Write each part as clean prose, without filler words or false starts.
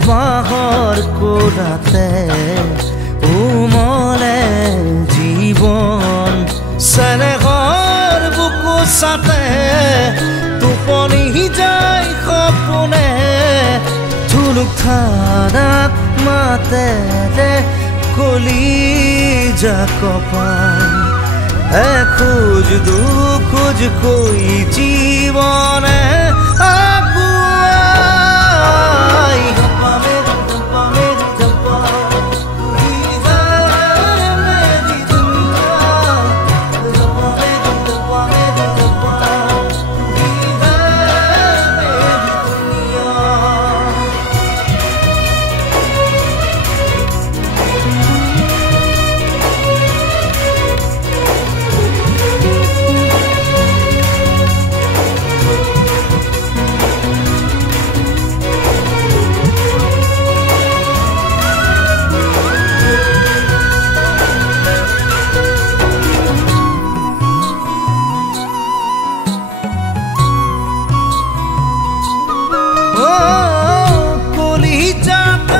পাহৰ কোৰাতে উমলে জীৱন চেনেহৰ বুকু চাতে টোপনি যায় সপোনে ধুনুক ধাৰাত মাতে কলিজা কপাল এখোজ দুখোজ কৈ জীৱনে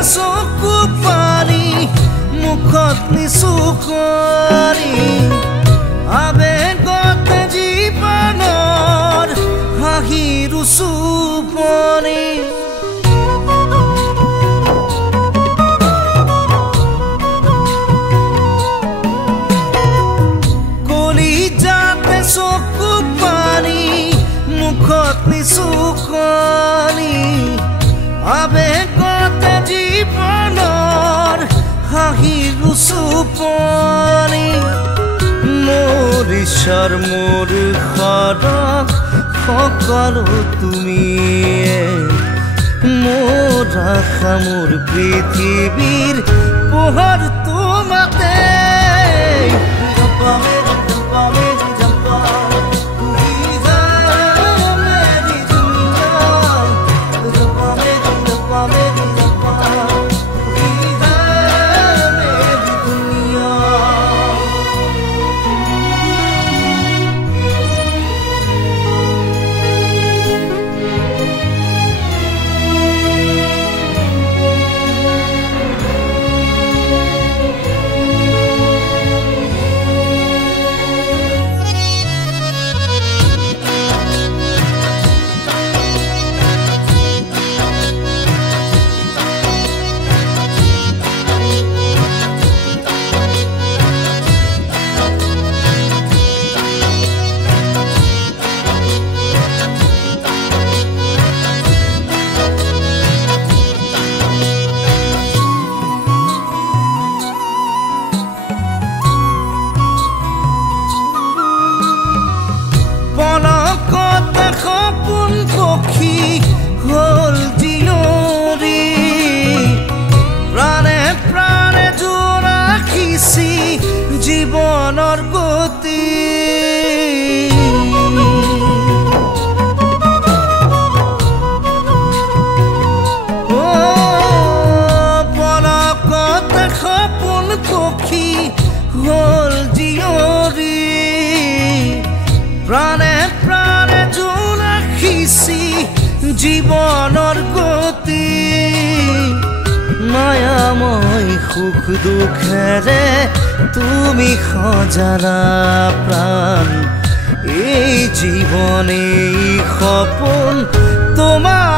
চকু পাৰি মুখত নিচুকৰি আবেগত জীৱনৰ হাঁহিৰ চুপনি কলিজাতে চকু পাৰি মুখত নিচুকৰি আবেগত জীৱনৰ হাঁহিৰ চুপনি মোৰ ঈশ্বৰ মোৰ সৰগ সকলো তুমিয়ে মোৰ আশা মোৰ পৃথিৱীৰ পোহৰ তোমাতে সপোন পক্ষী হল জিয়ৰী প্ৰাণে প্ৰাণে জোৰ ৰাখিছি জীৱনৰ গতি পলকত সপোন পক্ষী হল জিয়ৰী প্ৰাণে প্ৰাণে জোৰ ৰাখিছি জীৱনৰ গতি মায়াময় সুখ দুখেৰে তুমি সজালা প্ৰাণ এই জীৱন এই সপোন তোমাৰ